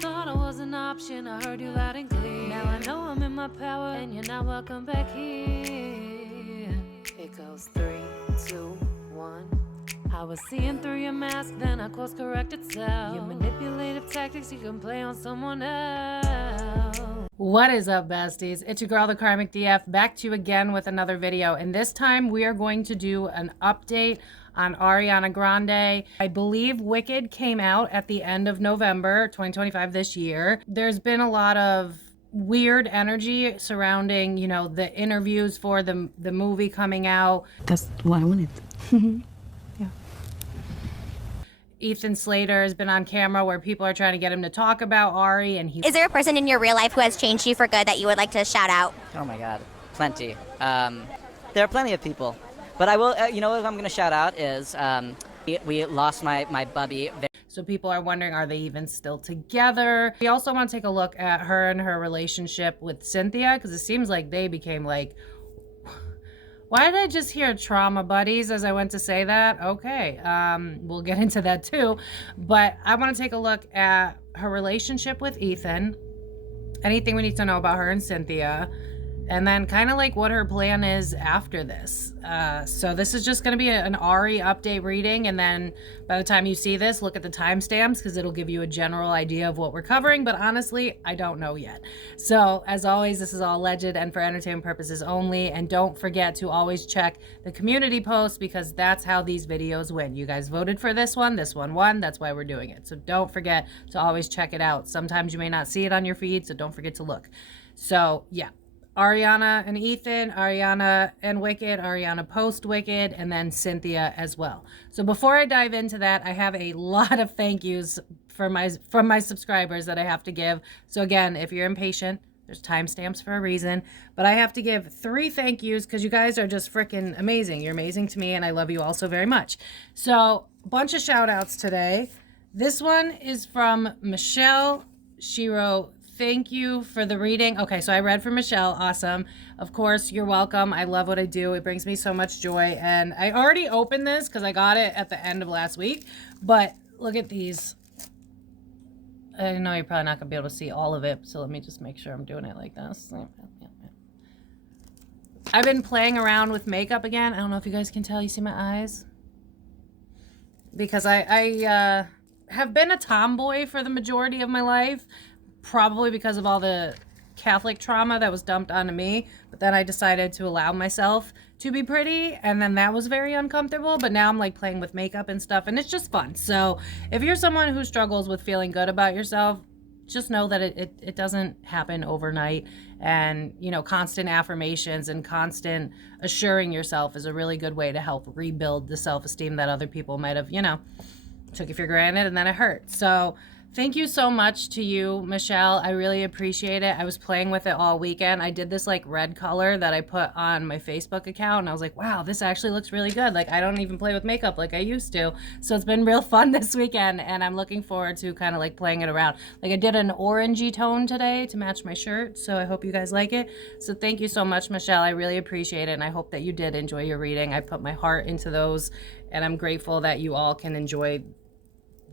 Thought I was an option, I heard you loud and clear. Now I know I'm in my power, and you're not welcome back here. It goes 3, 2, 1. I was seeing through your mask, then I course corrected self. Your manipulative tactics you can play on someone else. What is up, besties? It's your girl, the Karmic DF, back to you again with another video. And this time we are going to do an update on Ariana Grande. I believe Wicked came out at the end of November 2025 this year. There's been a lot of weird energy surrounding, you know, the interviews for the movie coming out. That's what I wanted. Yeah. Ethan Slater has been on camera where people are trying to get him to talk about Ari, and he... Is there a person in your real life who has changed you for good that you would like to shout out? Oh my God, plenty. There are plenty of people. But I will, you know what I'm going to shout out is we lost my bubby. So people are wondering, are they even still together? We also want to take a look at her and her relationship with Cynthia, because it seems like they became like... Why did I just hear trauma buddies as I went to say that? Okay, we'll get into that too. But I want to take a look at her relationship with Ethan, anything we need to know about her and Cynthia, and then kind of like what her plan is after this. So this is just going to be an Ari update reading, and then by the time you see this, look at the timestamps because it'll give you a general idea of what we're covering, but honestly, I don't know yet. So as always, this is all alleged and for entertainment purposes only, and don't forget to always check the community posts because that's how these videos win. You guys voted for this one won, that's why we're doing it. So don't forget to always check it out. Sometimes you may not see it on your feed, so don't forget to look. So yeah. Ariana and Ethan, Ariana and Wicked, Ariana post Wicked, and then Cynthia as well. So before I dive into that, I have a lot of thank yous from my subscribers that I have to give. So again, if you're impatient, there's timestamps for a reason. But I have to give 3 thank yous because you guys are just freaking amazing. You're amazing to me, and I love you all so very much. So a bunch of shout outs today. This one is from Michelle. She wrote, "Thank you for the reading." Okay, so I read for Michelle. Awesome. Of course, you're welcome. I love what I do. It brings me so much joy. And I already opened this because I got it at the end of last week. But look at these. I know you're probably not going to be able to see all of it. So let me just make sure I'm doing it like this. I've been playing around with makeup again. I don't know if you guys can tell. You see my eyes? Because I have been a tomboy for the majority of my life. Probably because of all the Catholic trauma that was dumped onto me. But then I decided to allow myself to be pretty. And then that was very uncomfortable. But now I'm like playing with makeup and stuff. And it's just fun. So if you're someone who struggles with feeling good about yourself, just know that it doesn't happen overnight. And, you know, constant affirmations and constant assuring yourself is a really good way to help rebuild the self-esteem that other people might have, you know, took you for granted and then it hurt. So thank you so much to you, Michelle. I really appreciate it. I was playing with it all weekend. I did this like red color that I put on my Facebook account, and I was like, wow, this actually looks really good. Like, I don't even play with makeup like I used to. So it's been real fun this weekend, and I'm looking forward to kind of like playing it around. Like, I did an orangey tone today to match my shirt, so I hope you guys like it. So thank you so much, Michelle. I really appreciate it, and I hope that you did enjoy your reading. I put my heart into those, and I'm grateful that you all can enjoy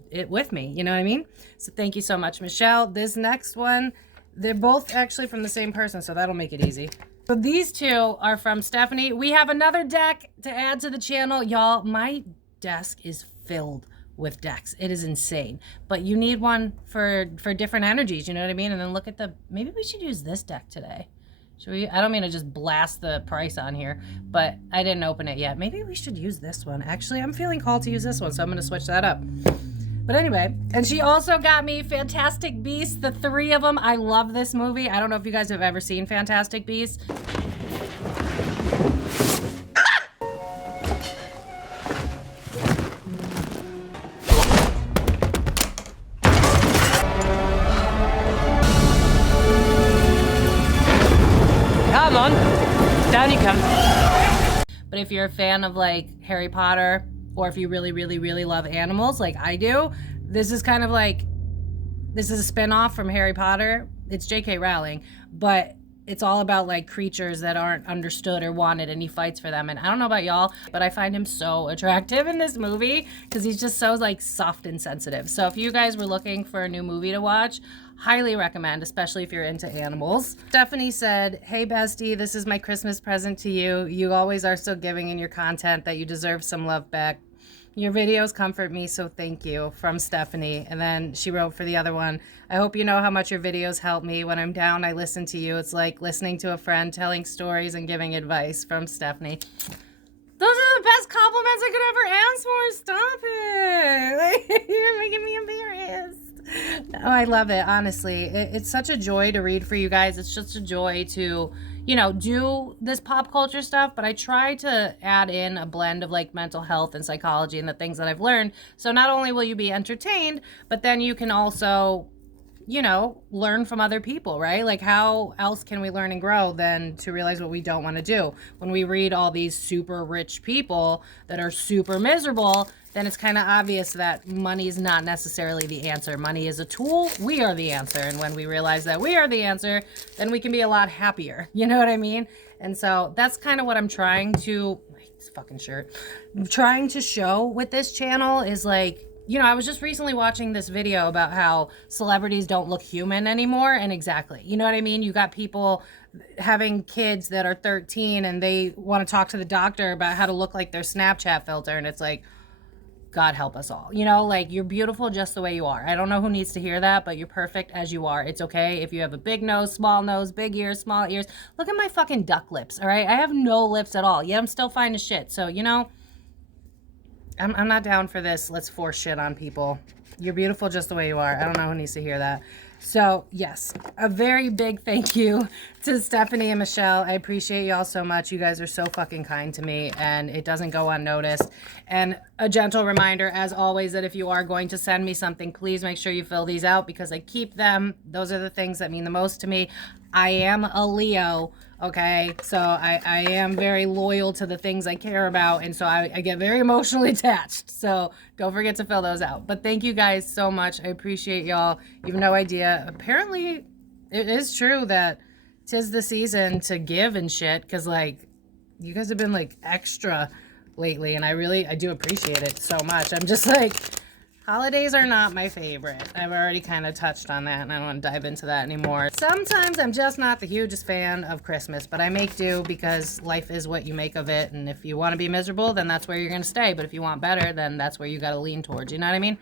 it with me, you know what I mean? So thank you so much, Michelle. This next one, they're both actually from the same person, so that'll make it easy. So these two are from Stephanie. We have another deck to add to the channel. Y'all, my desk is filled with decks. It is insane. But you need one for different energies, you know what I mean? And then look at the, maybe we should use this deck today. Should we? I don't mean to just blast the price on here, but I didn't open it yet. Maybe we should use this one. Actually, I'm feeling called to use this one, so I'm going to switch that up. But anyway, and she also got me Fantastic Beasts, the 3 of them. I love this movie. I don't know if you guys have ever seen Fantastic Beasts. Come on, down you come. But if you're a fan of like Harry Potter, or if you really, really, really love animals like I do, this is kind of like, this is a spin-off from Harry Potter. It's J.K. Rowling, but it's all about like creatures that aren't understood or wanted, and he fights for them. And I don't know about y'all, but I find him so attractive in this movie because he's just so like soft and sensitive. So if you guys were looking for a new movie to watch, highly recommend, especially if you're into animals. Stephanie said, "Hey Bestie, this is my Christmas present to you. You always are so giving in your content that you deserve some love back. Your videos comfort me, so thank you," from Stephanie. And then she wrote for the other one, "I hope you know how much your videos help me. When I'm down, I listen to you. It's like listening to a friend, telling stories and giving advice," from Stephanie. Those are the best compliments I could ever ask for. Stop it. Like, you're making me embarrassed. Oh, I love it, honestly. It's such a joy to read for you guys. It's just a joy to, you know, do this pop culture stuff, but I try to add in a blend of like mental health and psychology and the things that I've learned. So not only will you be entertained, but then you can also, you know, learn from other people, right? Like, how else can we learn and grow than to realize what we don't want to do? When we read all these super rich people that are super miserable, then it's kind of obvious that money is not necessarily the answer. Money is a tool. We are the answer. And when we realize that we are the answer, then we can be a lot happier. You know what I mean? And so that's kind of what I'm trying to, this fucking shirt, I'm trying to show with this channel is like, you know, I was just recently watching this video about how celebrities don't look human anymore. And exactly, you know what I mean? You got people having kids that are 13 and they want to talk to the doctor about how to look like their Snapchat filter. And it's like, God help us all. You know, like, you're beautiful just the way you are. I don't know who needs to hear that, but you're perfect as you are. It's okay if you have a big nose, big ears, small ears. Look at my fucking duck lips, all right? I have no lips at all, yet I'm still fine as shit. So, you know, I'm not down for this. Let's force shit on people. You're beautiful just the way you are. I don't know who needs to hear that. So, yes, a very big thank you to Stephanie and Michelle. I appreciate y'all so much. You guys are so fucking kind to me, and it doesn't go unnoticed. And a gentle reminder, as always, that if you are going to send me something, please make sure you fill these out because I keep them. Those are the things that mean the most to me. I am a Leo, okay? So I am very loyal to the things I care about, and so I get very emotionally attached. So don't forget to fill those out. But thank you guys so much. I appreciate y'all. You have no idea. Apparently, it is true that 'tis the season to give and shit, because, like, you guys have been, like, extra lately, and I do appreciate it so much. I'm just like, holidays are not my favorite. I've already kind of touched on that, and I don't want to dive into that anymore. Sometimes I'm just not the hugest fan of Christmas, but I make do because life is what you make of it, and if you want to be miserable, then that's where you're going to stay, but if you want better, then that's where you got to lean towards, you know what I mean?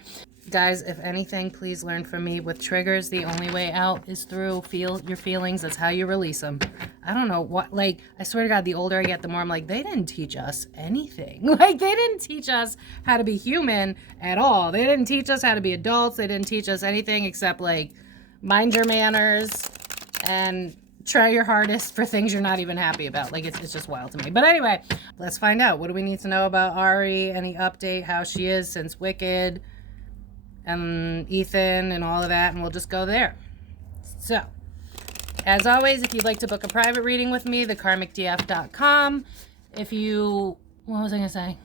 Guys, if anything, please learn from me. With triggers, the only way out is through. Feel your feelings. That's how you release them. I don't know what, like, I swear to God, the older I get, the more I'm like, they didn't teach us anything. Like, they didn't teach us how to be human at all. They didn't teach us how to be adults. They didn't teach us anything except, like, mind your manners and try your hardest for things you're not even happy about. Like, it's just wild to me. But anyway, let's find out. What do we need to know about Ari? Any update? How she is since Wicked? And Ethan and all of that, and we'll just go there. So, as always, if you'd like to book a private reading with me, thekarmicdf.com. If you, what was I going to say?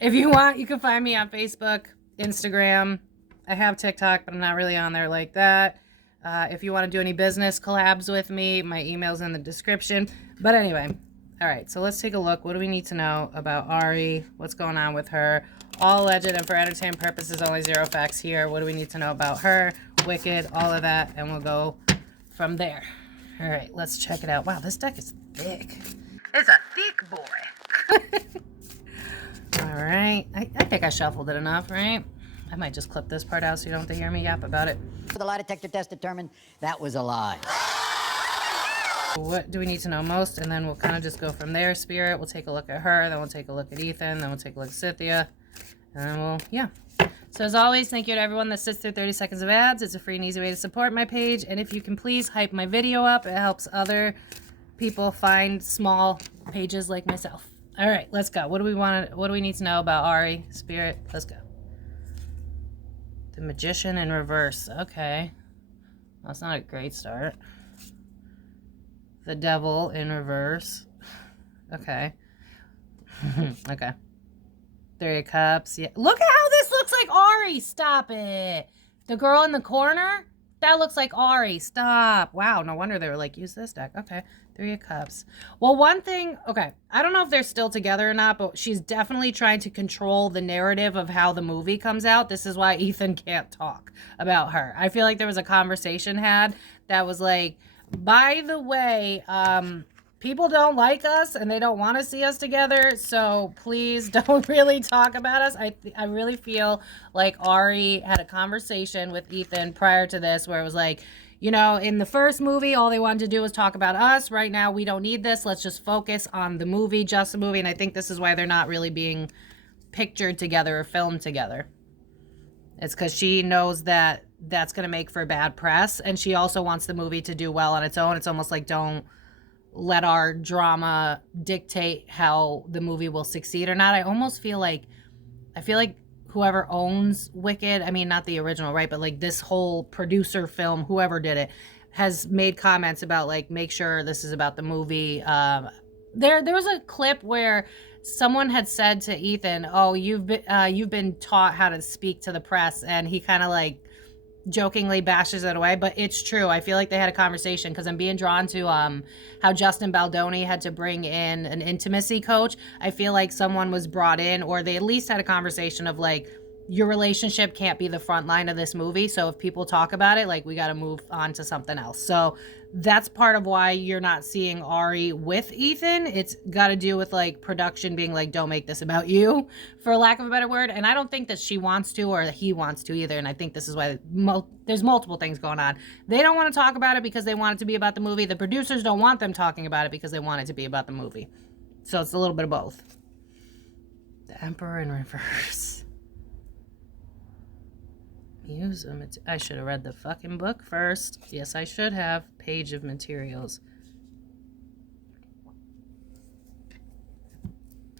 If you want, you can find me on Facebook, Instagram. I have TikTok, but I'm not really on there like that. If you want to do any business collabs with me, my email's in the description. But anyway, all right, so let's take a look. What do we need to know about Ari? What's going on with her? All alleged and for entertainment purposes, only zero facts here. What do we need to know about her? Wicked, all of that, and we'll go from there. All right, let's check it out. Wow, this deck is thick. It's a thick boy. All right, I think I shuffled it enough, right? I might just clip this part out so you don't have to hear me yap about it. The lie detector test determined that was a lie. What do we need to know most? And then we'll kind of just go from there. Spirit, we'll take a look at her, then we'll take a look at Ethan, then we'll take a look at Cynthia, and then we'll, yeah. So as always, thank you to everyone that sits through 30 seconds of ads. It's a free and easy way to support my page. And if you can please hype my video up, it helps other people find small pages like myself. All right, let's go. What do we need to know about Ari? Spirit, let's go. The Magician in reverse. Okay. Well, that's not a great start. The Devil in reverse. Okay. Okay. Three of Cups. Yeah. Look at how this looks like Ari. Stop it. The girl in the corner. That looks like Ari. Stop. Wow, no wonder they were like, use this deck. Okay, 3 of Cups. Well, one thing, okay, I don't know if they're still together or not, but she's definitely trying to control the narrative of how the movie comes out. This is why Ethan can't talk about her. I feel like there was a conversation had that was like, by the way, people don't like us and they don't want to see us together, so please don't really talk about us. I really feel like Ari had a conversation with Ethan prior to this where it was like, you know, in the first movie, all they wanted to do was talk about us. Right now, we don't need this. Let's just focus on the movie, just the movie. And I think this is why they're not really being pictured together or filmed together. It's because she knows that that's going to make for bad press. And she also wants the movie to do well on its own. It's almost like, don't let our drama dictate how the movie will succeed or not. I feel like whoever owns Wicked, I mean, not the original, right? But like this whole producer film, whoever did it, has made comments about like, make sure this is about the movie. There was a clip where someone had said to Ethan, oh, you've been taught how to speak to the press. And he kind of like jokingly bashes it away, but it's true. I feel like they had a conversation because I'm being drawn to how Justin Baldoni had to bring in an intimacy coach. I feel like someone was brought in, or they at least had a conversation of like, your relationship can't be the front line of this movie, so if people talk about it, like, we got to move on to something else. So that's part of why you're not seeing Ari with Ethan. It's got to do with like production being like, don't make this about you, for lack of a better word. And I don't think that she wants to or that he wants to either. And I think this is why there's multiple things going on. They don't want to talk about it because they want it to be about the movie. The producers don't want them talking about it because they want it to be about the movie. So it's a little bit of both. The Emperor in reverse. I should have read the fucking book first. Yes, I should have. Page of materials.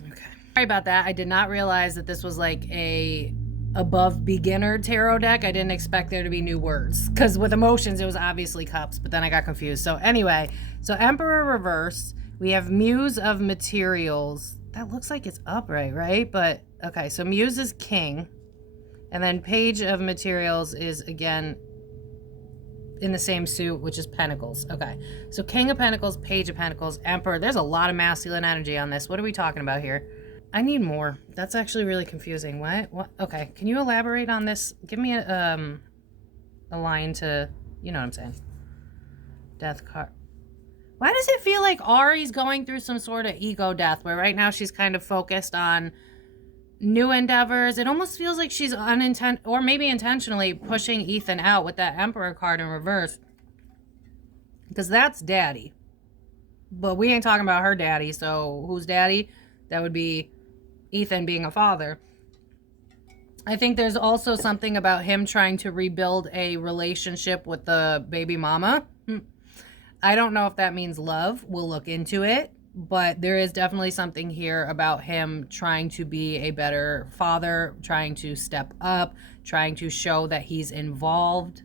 Okay. Sorry about that. I did not realize that this was like a above beginner tarot deck. I didn't expect there to be new words. Because with emotions, it was obviously cups. But then I got confused. So anyway. So Emperor reverse. We have Muse of materials. That looks like it's upright, right? But okay. So Muse is king. And then Page of Materials is, again, in the same suit, which is Pentacles. Okay. So King of Pentacles, Page of Pentacles, Emperor. There's a lot of masculine energy on this. What are we talking about here? I need more. That's actually really confusing. What? Okay. Can you elaborate on this? Give me a line to... You know what I'm saying. Death card. Why does it feel like Ari's going through some sort of ego death, where right now she's kind of focused on new endeavors? It almost feels like she's or maybe intentionally pushing Ethan out with that Emperor card in reverse, because that's daddy, but we ain't talking about her daddy. So who's daddy? That would be Ethan being a father. I think there's also something about him trying to rebuild a relationship with the baby mama. I don't know if that means love. We'll look into it. But there is definitely something here about him trying to be a better father, trying to step up, trying to show that he's involved.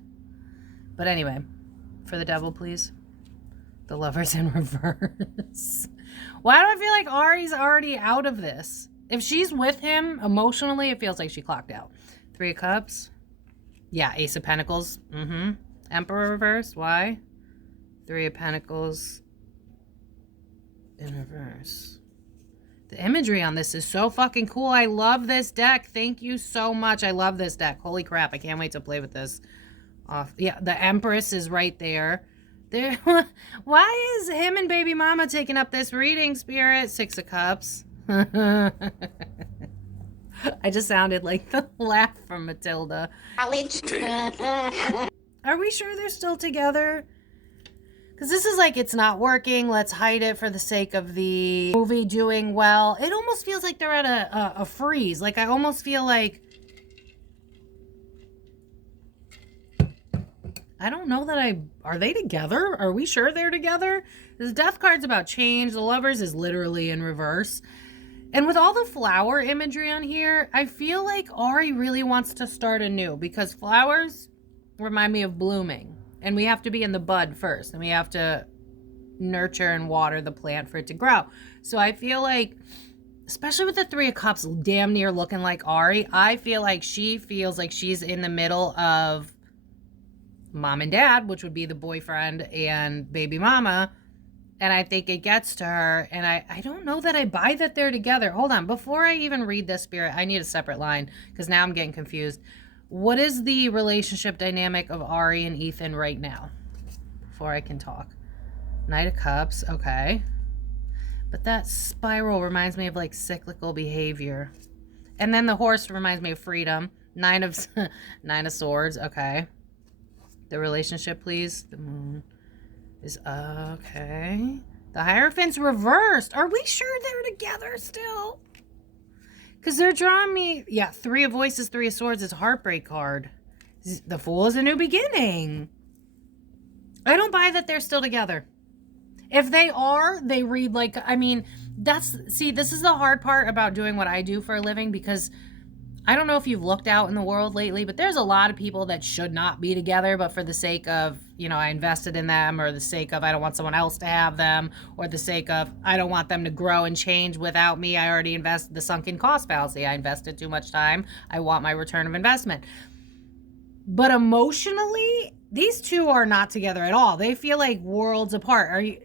But anyway, for the devil, please. The Lover's in reverse. Why do I feel like Ari's already out of this? If she's with him emotionally, it feels like she clocked out. 3 of Cups. Yeah, Ace of Pentacles. Emperor reverse. Why? 3 of Pentacles. In reverse. The imagery on this is so fucking cool. I love this deck. Thank you so much. I love this deck. Holy crap. I can't wait to play with this. Yeah, the Empress is right there. Why is him and baby mama taking up this reading, Spirit? 6 of Cups. I just sounded like the laugh from Matilda. Are we sure they're still together? Because this is like, it's not working. Let's hide it for the sake of the movie doing well. It almost feels like they're at a freeze. Like, I almost feel like... I don't know that Are they together? Are we sure they're together? The Death card's about change. The Lovers is literally in reverse. And with all the flower imagery on here, I feel like Ari really wants to start anew. Because flowers remind me of blooming. And we have to be in the bud first. And we have to nurture and water the plant for it to grow. So I feel like, especially with the 3 of Cups damn near looking like Ari, I feel like she feels like she's in the middle of mom and dad, which would be the boyfriend and baby mama. And I think it gets to her. And I don't know that I buy that they're together. Hold on. Before I even read this, Spirit, I need a separate line because now I'm getting confused. What is the relationship dynamic of Ari and Ethan right now? Before I can talk. Knight of Cups. Okay. But that spiral reminds me of like cyclical behavior. And then the horse reminds me of freedom. Nine of Swords. Okay. The relationship, please. The moon is okay. The Hierophant's reversed. Are we sure they're together still? Because they're drawing me... Yeah, Three of Voices, Three of Swords is a heartbreak card. The Fool is a new beginning. I don't buy that they're still together. If they are, they read like... I mean, that's... See, this is the hard part about doing what I do for a living, because I don't know if you've looked out in the world lately, but there's a lot of people that should not be together, but for the sake of, you know, I invested in them, or the sake of I don't want someone else to have them, or the sake of I don't want them to grow and change without me. I already invested, the sunken cost fallacy. I invested too much time. I want my return of investment. But emotionally, these two are not together at all. They feel like worlds apart. Are you...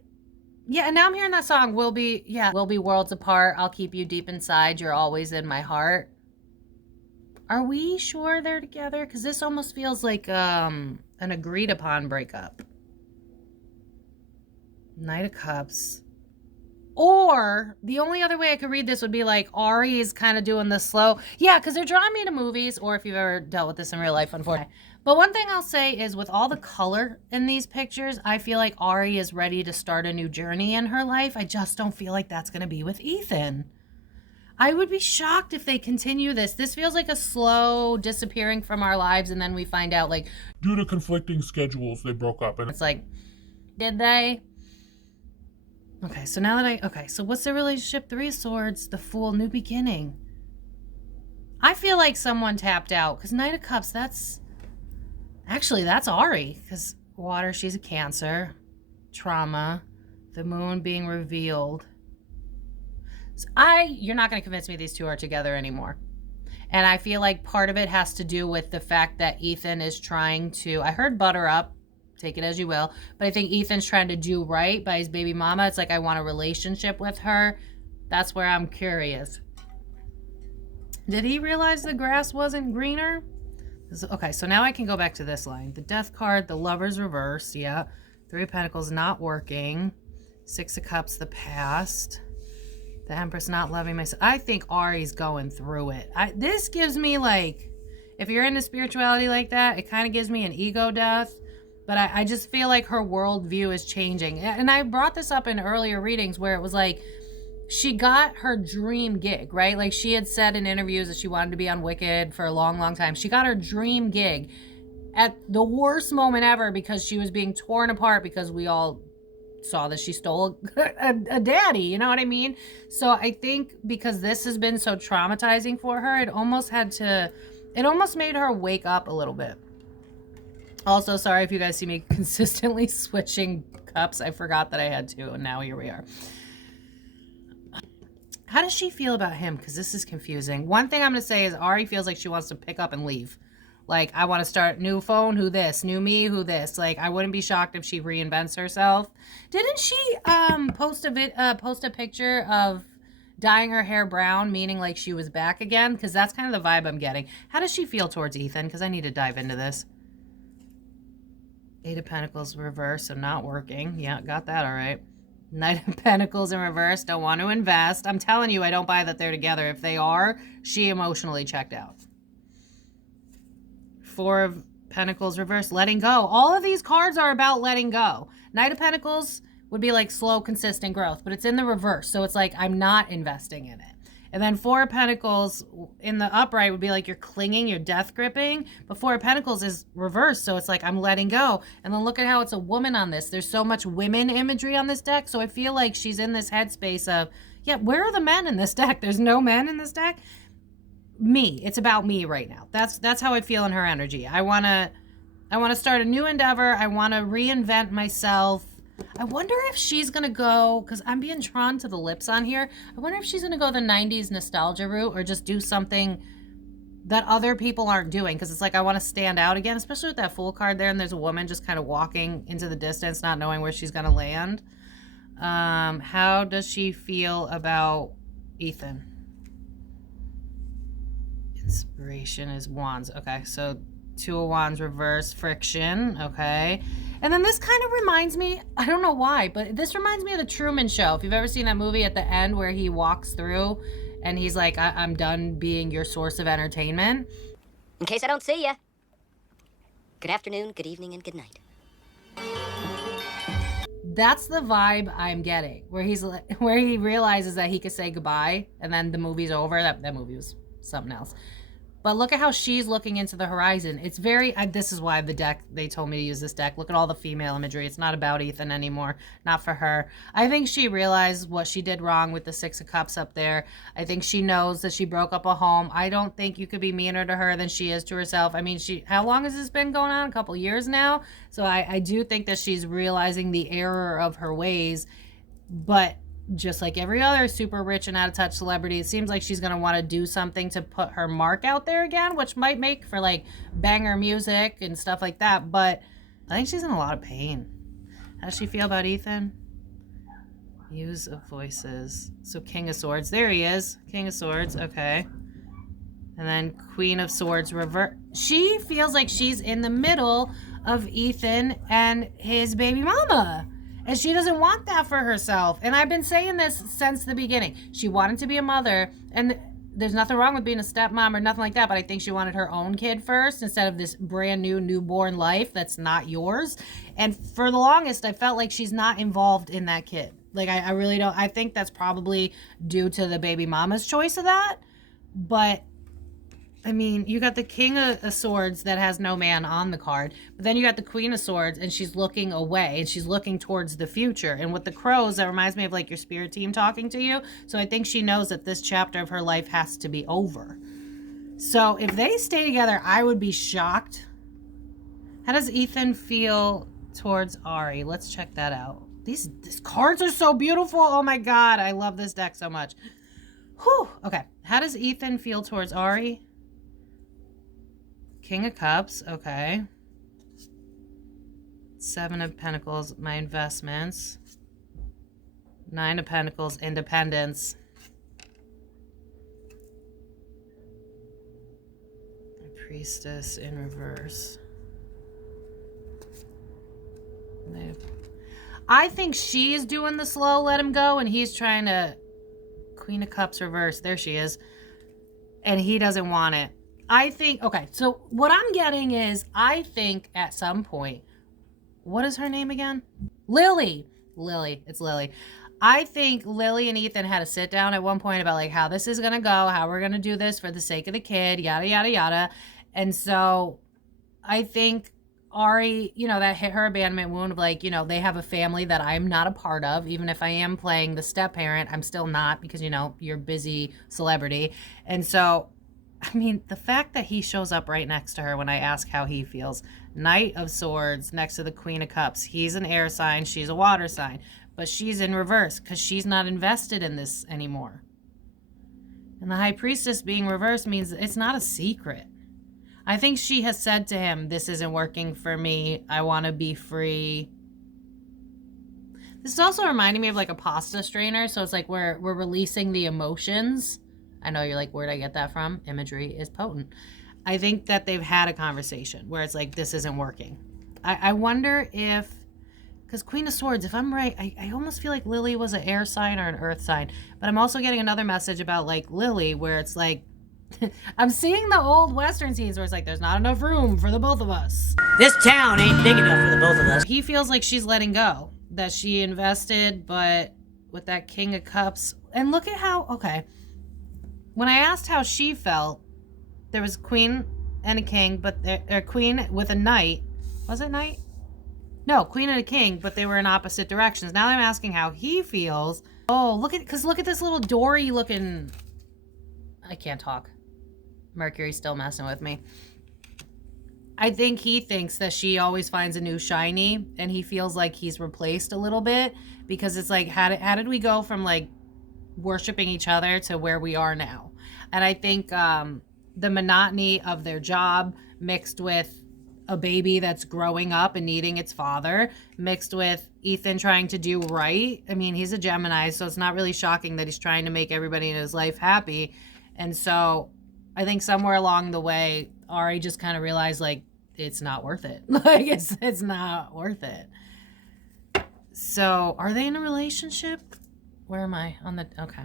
Yeah, and now I'm hearing that song, we'll be worlds apart. I'll keep you deep inside. You're always in my heart. Are we sure they're together? Because this almost feels like an agreed upon breakup. Knight of Cups. Or the only other way I could read this would be like Ari is kind of doing the slow. Yeah, because they're drawing me to movies, or if you've ever dealt with this in real life, unfortunately. But one thing I'll say is with all the color in these pictures, I feel like Ari is ready to start a new journey in her life. I just don't feel like that's going to be with Ethan. I would be shocked if they continue this. This feels like a slow disappearing from our lives, and then we find out, like, due to conflicting schedules, they broke up. And it's like, did they? Okay, so now that okay, so what's the relationship? Three of Swords, the Fool, new beginning. I feel like someone tapped out, because Knight of Cups, that's Ari, because water, she's a Cancer. Trauma, the moon being revealed. So you're not going to convince me these two are together anymore. And I feel like part of it has to do with the fact that Ethan is trying to, I heard butter up, take it as you will, but I think Ethan's trying to do right by his baby mama. It's like, I want a relationship with her. That's where I'm curious. Did he realize the grass wasn't greener? Okay, so now I can go back to this line. The Death card, the Lover's reverse, yeah. Three of Pentacles not working. Six of Cups, the past. The Empress not loving myself. I think Ari's going through it. This gives me like, if you're into spirituality like that, it kind of gives me an ego death. But I just feel like her worldview is changing. And I brought this up in earlier readings where it was like, she got her dream gig, right? Like she had said in interviews that she wanted to be on Wicked for a long, long time. She got her dream gig at the worst moment ever because she was being torn apart because we all saw that she stole a daddy, you know what I mean? So I think because this has been so traumatizing for her, it almost made her wake up a little bit. Also, sorry if you guys see me consistently switching cups. I forgot that I had to, and now here we are. How does she feel about him? Because this is confusing. One thing I'm going to say is Ari feels like she wants to pick up and leave. Like, I want to start new phone, who this? New me, who this? Like, I wouldn't be shocked if she reinvents herself. Didn't she post a picture of dyeing her hair brown, meaning like she was back again? Because that's kind of the vibe I'm getting. How does she feel towards Ethan? Because I need to dive into this. Eight of Pentacles reverse, so not working. Yeah, got that all right. Knight of Pentacles in reverse, don't want to invest. I'm telling you, I don't buy that they're together. If they are, she emotionally checked out. Four of Pentacles reverse, letting go. All of these cards are about letting go. Knight of Pentacles would be like slow, consistent growth, but it's in the reverse. So it's like, I'm not investing in it. And then Four of Pentacles in the upright would be like you're clinging, you're death gripping. But Four of Pentacles is reversed. So it's like I'm letting go. And then look at how it's a woman on this. There's so much women imagery on this deck. So I feel like she's in this headspace of, yeah, where are the men in this deck? There's no men in this deck. Me. It's about me right now. That's how I feel in her energy. I want to start a new endeavor. I want to reinvent myself. I wonder if she's going to go, because I'm being drawn to the lips on here. I wonder if she's going to go the 90s nostalgia route or just do something that other people aren't doing, because it's like I want to stand out again, especially with that Fool card there, and there's a woman just kind of walking into the distance, not knowing where she's going to land. How does she feel about Ethan? Inspiration is Wands. Okay, so 2 of Wands reverse, friction. Okay. And then this kind of reminds me, I don't know why, but this reminds me of the Truman Show. If you've ever seen that movie at the end where he walks through and he's like, I'm done being your source of entertainment. In case I don't see ya. Good afternoon, good evening, and good night. That's the vibe I'm getting, where he realizes that he could say goodbye and then the movie's over. That movie was something else. But look at how she's looking into the horizon. It's very, this is why the deck, they told me to use this deck. Look at all the female imagery. It's not about Ethan anymore. Not for her. I think she realized what she did wrong with the 6 of Cups up there. I think she knows that she broke up a home. I don't think you could be meaner to her than she is to herself. I mean, how long has this been going on? A couple years now? So I do think that she's realizing the error of her ways. But just like every other super rich and out of touch celebrity, it seems like she's going to want to do something to put her mark out there again, which might make for like banger music and stuff like that. But I think she's in a lot of pain. How does she feel about Ethan? Use of Voices. So King of Swords. There he is. King of Swords. Okay. And then Queen of Swords revert. She feels like she's in the middle of Ethan and his baby mama. And she doesn't want that for herself. And I've been saying this since the beginning. She wanted to be a mother. And there's nothing wrong with being a stepmom or nothing like that. But I think she wanted her own kid first instead of this brand new newborn life that's not yours. And for the longest, I felt like she's not involved in that kid. Like, I really don't. I think that's probably due to the baby mama's choice of that. But I mean, you got the King of Swords that has no man on the card, but then you got the Queen of Swords and she's looking away and she's looking towards the future. And with the crows, that reminds me of like your spirit team talking to you. So I think she knows that this chapter of her life has to be over. So if they stay together, I would be shocked. How does Ethan feel towards Ari? Let's check that out. These cards are so beautiful. Oh my God. I love this deck so much. Whew. Okay. How does Ethan feel towards Ari? King of Cups, okay. 7 of Pentacles, my investments. 9 of Pentacles, independence. Priestess in reverse. I think she's doing the slow let him go and he's trying to... Queen of Cups reverse, there she is. And he doesn't want it. I think, okay, so what I'm getting is, I think at some point, what is her name again? Lily, it's Lily. I think Lily and Ethan had a sit down at one point about like how this is going to go, how we're going to do this for the sake of the kid, yada, yada, yada. And so I think Ari, you know, that hit her abandonment wound of like, you know, they have a family that I'm not a part of. Even if I am playing the step parent, I'm still not because, you know, you're busy celebrity. And so I mean, the fact that he shows up right next to her when I ask how he feels. Knight of Swords next to the Queen of Cups. He's an air sign. She's a water sign. But she's in reverse because she's not invested in this anymore. And the High Priestess being reversed means it's not a secret. I think she has said to him, this isn't working for me. I want to be free. This is also reminding me of like a pasta strainer. So it's like we're releasing the emotions. I know you're like, where'd I get that from? Imagery is potent. I think that they've had a conversation where it's like, this isn't working. I wonder if, because Queen of Swords, if I'm right, I almost feel like Lily was an air sign or an earth sign. But I'm also getting another message about like Lily where it's like, I'm seeing the old Western scenes where it's like, there's not enough room for the both of us. This town ain't big enough for the both of us. He feels like she's letting go, that she invested, but with that King of Cups. And look at how, okay. When I asked how she felt, there was a queen and a king, but a queen with a knight. Was it knight? No, queen and a king, but they were in opposite directions. Now I'm asking how he feels. Oh, look at this little Dory looking. I can't talk. Mercury's still messing with me. I think he thinks that she always finds a new shiny, and he feels like he's replaced a little bit because it's like, how did we go from like worshiping each other to where we are now? And I think the monotony of their job mixed with a baby that's growing up and needing its father, mixed with Ethan trying to do right. I mean, he's a Gemini, so it's not really shocking that he's trying to make everybody in his life happy. And so I think somewhere along the way, Ari just kind of realized, like, it's not worth it. Like, it's not worth it. So are they in a relationship? Where am I on the, okay.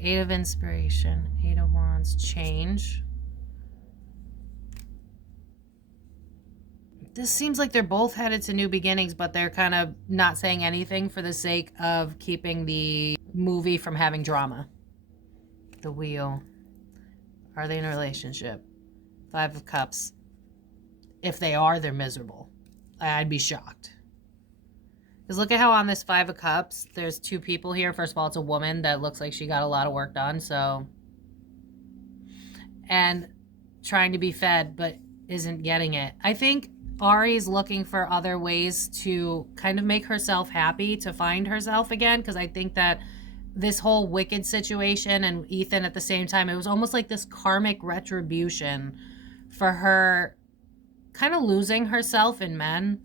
8 of Inspiration, 8 of Wands, change. This seems like they're both headed to new beginnings, but they're kind of not saying anything for the sake of keeping the movie from having drama. The Wheel. Are they in a relationship? 5 of Cups. If they are, they're miserable. I'd be shocked. Because look at how on this 5 of Cups, there's 2 people here. First of all, it's a woman that looks like she got a lot of work done, so. And trying to be fed, but isn't getting it. I think Ari's looking for other ways to kind of make herself happy, to find herself again, because I think that this whole Wicked situation and Ethan at the same time, it was almost like this karmic retribution for her kind of losing herself in men,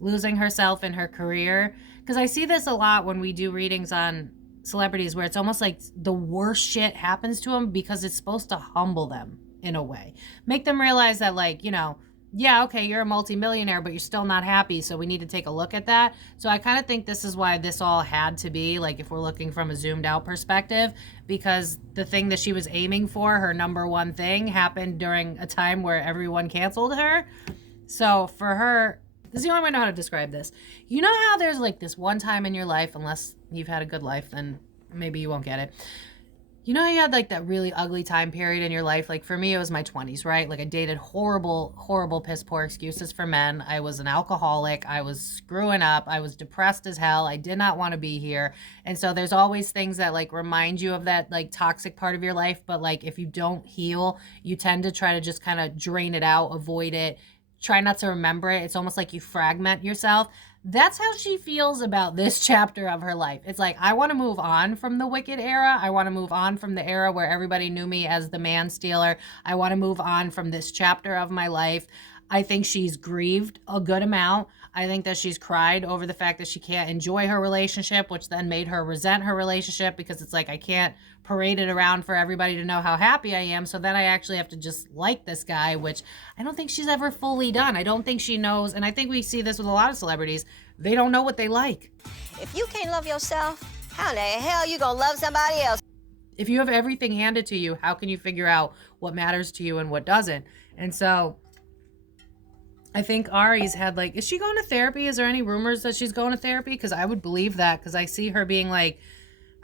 losing herself in her career. Because I see this a lot when we do readings on celebrities where it's almost like the worst shit happens to them because it's supposed to humble them in a way. Make them realize that, like, you know, yeah, okay, you're a multimillionaire, but you're still not happy, so we need to take a look at that. So I kind of think this is why this all had to be, like, if we're looking from a zoomed out perspective, because the thing that she was aiming for, her number one thing, happened during a time where everyone canceled her. So for her, this is the only way I know how to describe this. You know how there's like this one time in your life, unless you've had a good life, then maybe you won't get it. You know, you had like that really ugly time period in your life. Like for me, it was my 20s, right? Like I dated horrible, piss poor excuses for men. I was an alcoholic. I was screwing up. I was depressed as hell. I did not want to be here. And so there's always things that like remind you of that like toxic part of your life. But like if you don't heal, you tend to try to just kind of drain it out, avoid it, try not to remember it. It's almost like you fragment yourself. That's how she feels about this chapter of her life. It's like, I want to move on from the Wicked era. I want to move on from the era where everybody knew me as the man stealer. I want to move on from this chapter of my life. I think she's grieved a good amount. I think that she's cried over the fact that she can't enjoy her relationship, which then made her resent her relationship because it's like, I can't parade it around for everybody to know how happy I am. So then I actually have to just like this guy, which I don't think she's ever fully done. I don't think she knows. And I think we see this with a lot of celebrities. They don't know what they like. If you can't love yourself, how the hell you gonna love somebody else? If you have everything handed to you, how can you figure out what matters to you and what doesn't? And so I think Ari's had like, is she going to therapy? Is there any rumors that she's going to therapy? Because I would believe that, because I see her being like,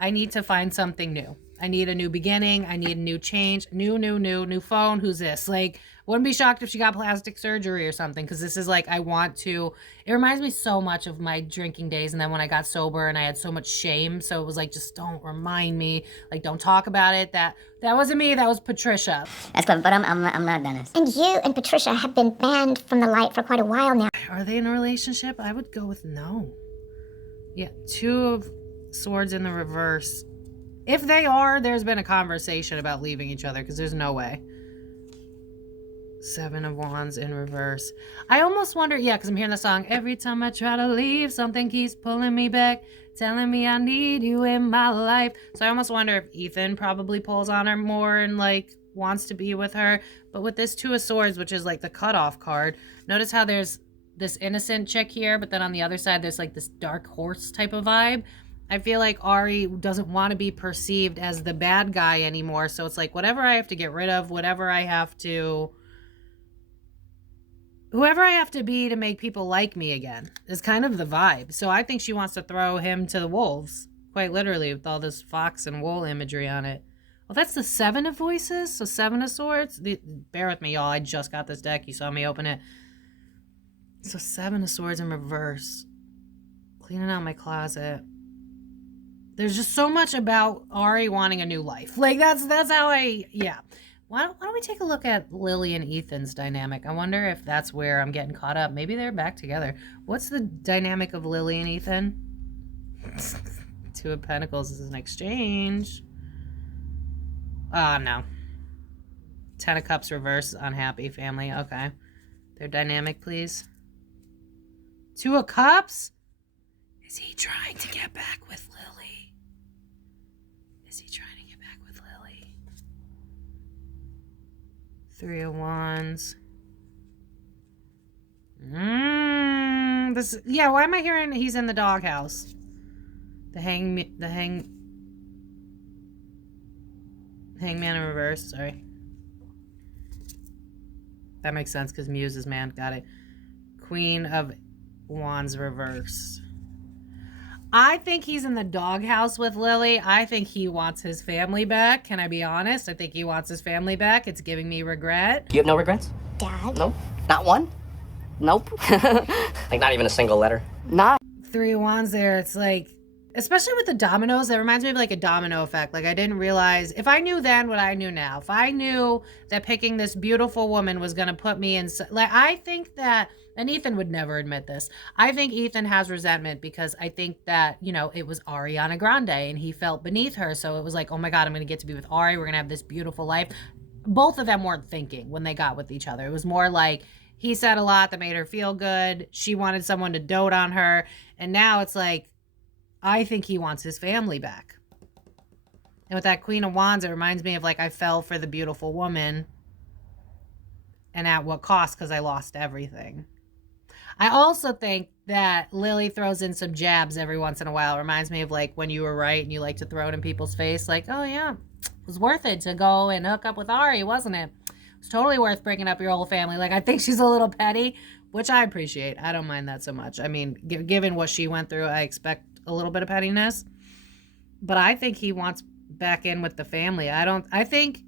I need to find something new. I need a new beginning. I need a new change. New phone. Who's this? Like, wouldn't be shocked if she got plastic surgery or something, because this is like, I want to, it reminds me so much of my drinking days. And then when I got sober and I had so much shame. So it was like, just don't remind me, like, don't talk about it. That wasn't me. That was Patricia. That's clever, but I'm not Dennis. And you and Patricia have been banned from the light for quite a while now. Are they in a relationship? I would go with no. Yeah, 2 of Swords in the reverse. If they are, there's been a conversation about leaving each other, because there's no way. 7 of Wands in reverse. I almost wonder, yeah, because I'm hearing the song, every time I try to leave, something keeps pulling me back, telling me I need you in my life. So I almost wonder if Ethan probably pulls on her more and like wants to be with her. But with this 2 of Swords, which is like the cutoff card, notice how there's this innocent chick here, but then on the other side, there's like this dark horse type of vibe. I feel like Ari doesn't want to be perceived as the bad guy anymore. So it's like, whatever I have to get rid of, whoever I have to be to make people like me again is kind of the vibe. So I think she wants to throw him to the wolves, quite literally, with all this fox and wool imagery on it. Well, that's the 7 of Voices. So 7 of Swords. Bear with me, y'all. I just got this deck. You saw me open it. So 7 of Swords in reverse. Cleaning out my closet. There's just so much about Ari wanting a new life. Like, that's how yeah. Why don't we take a look at Lily and Ethan's dynamic? I wonder if that's where I'm getting caught up. Maybe they're back together. What's the dynamic of Lily and Ethan? 2 of Pentacles is an exchange. No. Ten of Cups reverse, unhappy family. Okay. Their dynamic, please. Two of Cups? Is he trying to get back with Lily? Is he trying to get back with Lily? Three of Wands. Yeah, why am I hearing he's in the doghouse? Hangman in reverse, sorry. That makes sense because Muse is man. Got it. Queen of Wands reverse. I think he's in the doghouse with Lily. I think he wants his family back. Can I be honest? I think he wants his family back. It's giving me regret. You have no regrets? Dad? Nope. Not one? Nope. Like not even a single letter? Not. Three of Wands there. It's like, especially with the dominoes, that reminds me of like a domino effect. Like I didn't realize, if I knew then what I knew now, if I knew that picking this beautiful woman was going to put me in, like I think that, and Ethan would never admit this, I think Ethan has resentment because I think that, you know, it was Ariana Grande and he felt beneath her. So it was like, oh my God, I'm going to get to be with Ari. We're going to have this beautiful life. Both of them weren't thinking when they got with each other. It was more like he said a lot that made her feel good. She wanted someone to dote on her. And now it's like, I think he wants his family back. And with that Queen of Wands, it reminds me of like I fell for the beautiful woman. And at what cost? Because I lost everything. I also think that Lily throws in some jabs every once in a while. It reminds me of like when you were right and you like to throw it in people's face. Like, oh yeah, it was worth it to go and hook up with Ari, wasn't it? It was totally worth breaking up your whole family. Like I think she's a little petty, which I appreciate. I don't mind that so much. I mean, given what she went through, I expect a little bit of pettiness, but I think he wants back in with the family. I think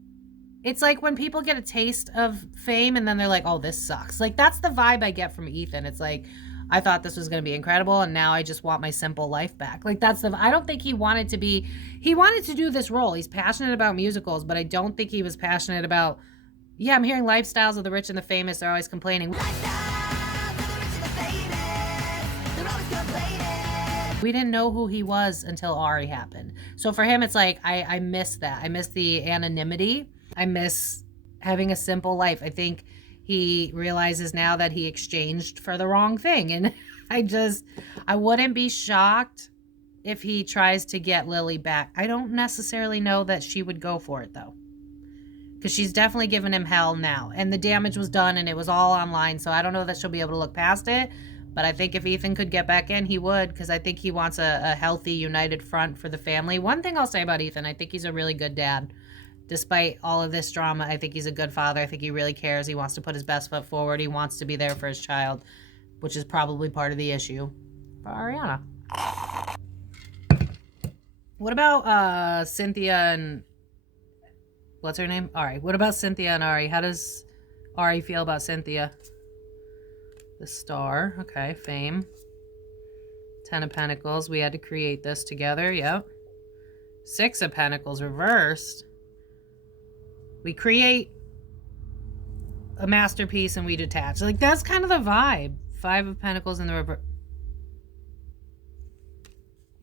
it's like when people get a taste of fame and then they're like, oh, this sucks. Like that's the vibe I get from Ethan. It's like, I thought this was going to be incredible and now I just want my simple life back. Like I don't think he wanted to do this role. He's passionate about musicals, but I don't think he was passionate about, yeah, I'm hearing lifestyles of the rich and the famous. They're always complaining. We didn't know who he was until Ari happened. So for him, it's like, I miss that. I miss the anonymity. I miss having a simple life. I think he realizes now that he exchanged for the wrong thing. And I wouldn't be shocked if he tries to get Lily back. I don't necessarily know that she would go for it though. Because she's definitely given him hell now. And the damage was done and it was all online. So I don't know that she'll be able to look past it. But I think if Ethan could get back in, he would, because I think he wants a healthy, united front for the family. One thing I'll say about Ethan, I think he's a really good dad. Despite all of this drama, I think he's a good father. I think he really cares. He wants to put his best foot forward. He wants to be there for his child, which is probably part of the issue for Ariana. What about Cynthia and... what's her name? Ari. What about Cynthia and Ari? How does Ari feel about Cynthia? The Star. Okay, fame. Ten of Pentacles. We had to create this together. Yep. Six of Pentacles reversed. We create a masterpiece and we detach. Like, that's kind of the vibe. Five of Pentacles in the reverse.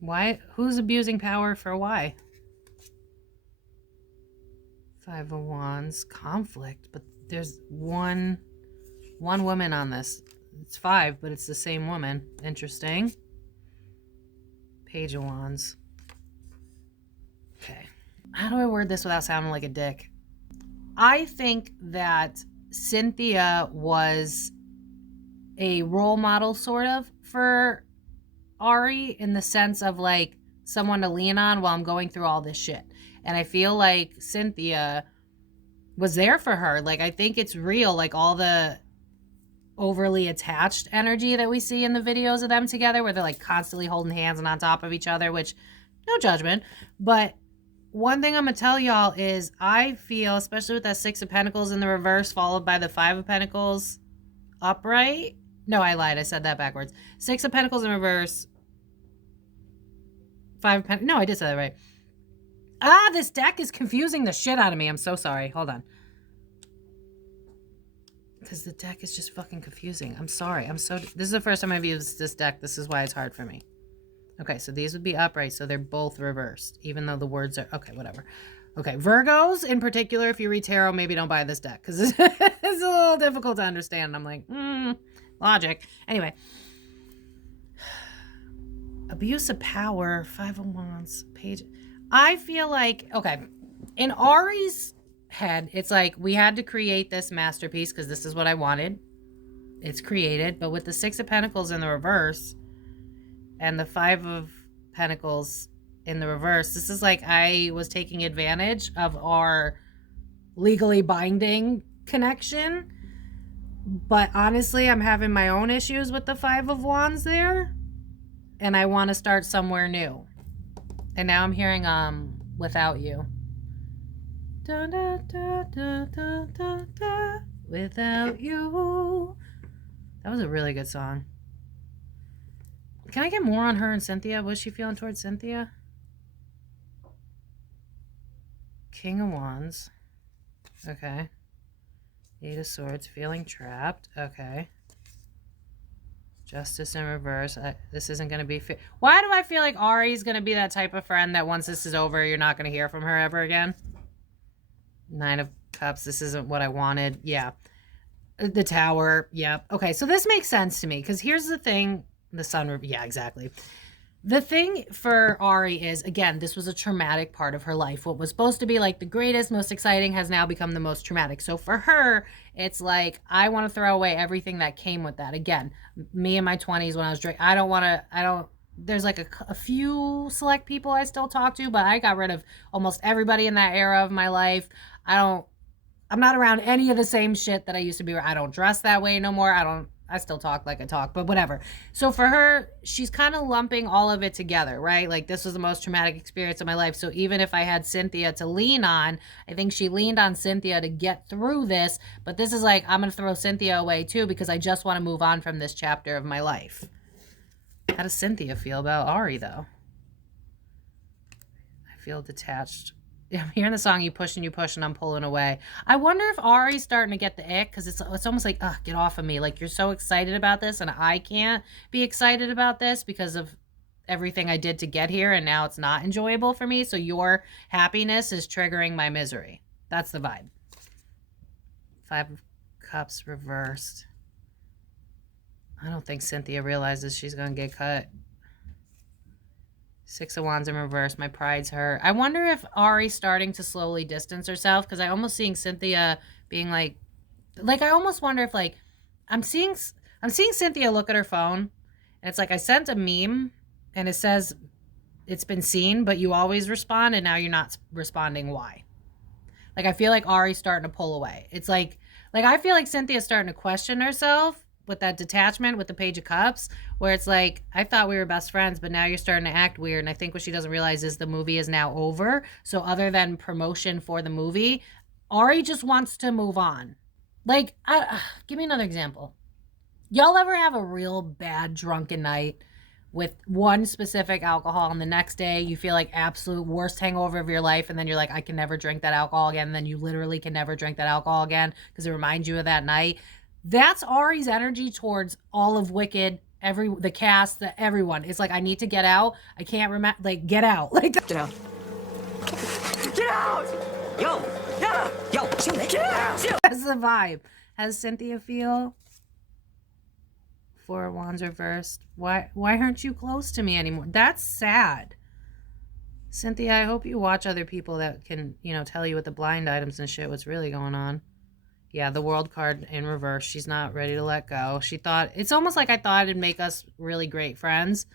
Why? Who's abusing power for why? Five of Wands. Conflict. But there's one woman on this. It's five, but it's the same woman. Interesting. Page of Wands. Okay. How do I word this without sounding like a dick? I think that Cynthia was a role model, sort of, for Ari in the sense of, like, someone to lean on while I'm going through all this shit. And I feel like Cynthia was there for her. Like, I think it's real, like, all the overly attached energy that we see in the videos of them together where they're like constantly holding hands and on top of each other, which no judgment, but one thing I'm gonna tell y'all is I feel, especially with that Six of Pentacles in the reverse followed by the Five of Pentacles upright, no, I lied, I said that backwards. Six of Pentacles in reverse, Five of Pentacles, no, I did say that right. This deck is confusing the shit out of me. I'm so sorry, hold on. Because the deck is just fucking confusing. I'm sorry. This is the first time I've used this deck. This is why it's hard for me. Okay, so these would be upright, so they're both reversed, even though the words are... okay, whatever. Okay, Virgos in particular, if you read tarot, maybe don't buy this deck because it's a little difficult to understand. I'm like, logic. Anyway. Abuse of power, 5 of Wands, page. I feel like, okay, in Ari's head, it's like we had to create this masterpiece because this is what I wanted. It's created, but with the 6 of Pentacles in the reverse and the 5 of Pentacles in the reverse, this is like I was taking advantage of our legally binding connection. But honestly, I'm having my own issues with the 5 of Wands there. And I want to start somewhere new. And now I'm hearing Without You. Da, da, da, da, da, da, da, without you. That was a really good song. Can I get more on her and Cynthia? What's she feeling towards Cynthia? King of Wands. Okay. 8 of Swords. Feeling trapped. Okay. Justice in reverse. This isn't going to be fair. Why do I feel like Ari's going to be that type of friend that once this is over, you're not going to hear from her ever again? 9 of Cups. This isn't what I wanted. Yeah. The Tower. Yep. Okay, so this makes sense to me because here's the thing. The Sun. Yeah, exactly. The thing for Ari is, again, this was a traumatic part of her life. What was supposed to be like the greatest, most exciting has now become the most traumatic. So for her, it's like, I want to throw away everything that came with that. Again, me in my 20s when I was drinking, there's like a few select people I still talk to, but I got rid of almost everybody in that era of my life. I'm not around any of the same shit that I used to be. I don't dress that way no more. I still talk like I talk, but whatever. So for her, she's kind of lumping all of it together, right? Like this was the most traumatic experience of my life. So even if I had Cynthia to lean on, I think she leaned on Cynthia to get through this. But this is like, I'm going to throw Cynthia away too because I just want to move on from this chapter of my life. How does Cynthia feel about Ari though? I feel detached. I'm hearing the song, you push and I'm pulling away. I wonder if Ari's starting to get the ick because it's almost like, ugh, get off of me. Like you're so excited about this and I can't be excited about this because of everything I did to get here and now it's not enjoyable for me. So your happiness is triggering my misery. That's the vibe. 5 of Cups reversed. I don't think Cynthia realizes she's going to get cut. 6 of Wands in reverse. My pride's hurt. I wonder if Ari's starting to slowly distance herself because I almost seeing Cynthia being like I almost wonder if like I'm seeing Cynthia look at her phone and it's like I sent a meme and it says it's been seen, but you always respond and now you're not responding. Why? Like I feel like Ari's starting to pull away. It's like I feel like Cynthia's starting to question herself with that detachment with the Page of Cups, where it's like, I thought we were best friends, but now you're starting to act weird. And I think what she doesn't realize is the movie is now over. So other than promotion for the movie, Ari just wants to move on. Like, give me another example. Y'all ever have a real bad drunken night with one specific alcohol and the next day you feel like absolute worst hangover of your life and then you're like, I can never drink that alcohol again. And then you literally can never drink that alcohol again because it reminds you of that night. That's Ari's energy towards all of Wicked, the cast, everyone. It's like, I need to get out. I can't remember, like, get out. Like, Get out. Get out! Yo! Yeah! Yo! Get out! that's the vibe. How does Cynthia feel? 4 of Wands reversed. Why aren't you close to me anymore? That's sad. Cynthia, I hope you watch other people that can, tell you with the blind items and shit what's really going on. Yeah, the World card in reverse. She's not ready to let go. She thought, it's almost like I thought it'd make us really great friends,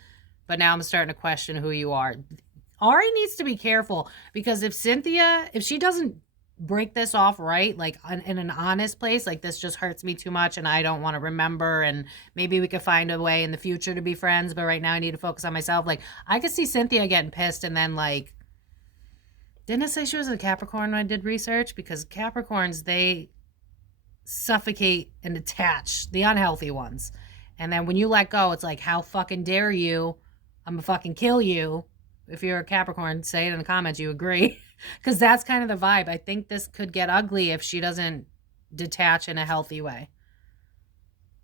but now I'm starting to question who you are. Ari needs to be careful because if she doesn't break this off right, like in an honest place, like this just hurts me too much and I don't want to remember and maybe we could find a way in the future to be friends, but right now I need to focus on myself. Like I could see Cynthia getting pissed and then like, didn't it say she was a Capricorn when I did research? Because Capricorns, they suffocate and attach, the unhealthy ones. And then when you let go, it's like, how fucking dare you? I'm gonna fucking kill you. If you're a Capricorn, say it in the comments you agree. Because that's kind of the vibe. I think this could get ugly if she doesn't detach in a healthy way.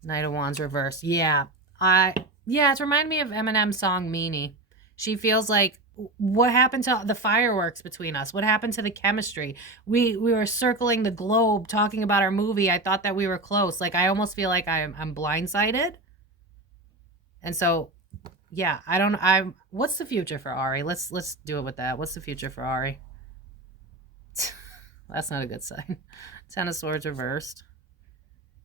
Knight of Wands reversed. Yeah. It's reminding me of Eminem's song Meanie. She feels like What happened to the fireworks between us? What happened to the chemistry? We were circling the globe talking about our movie. I thought that we were close. Like, I almost feel like I'm blindsided. And so, yeah, what's the future for Ari? Let's do it with that. What's the future for Ari? That's not a good sign. 10 of Swords reversed.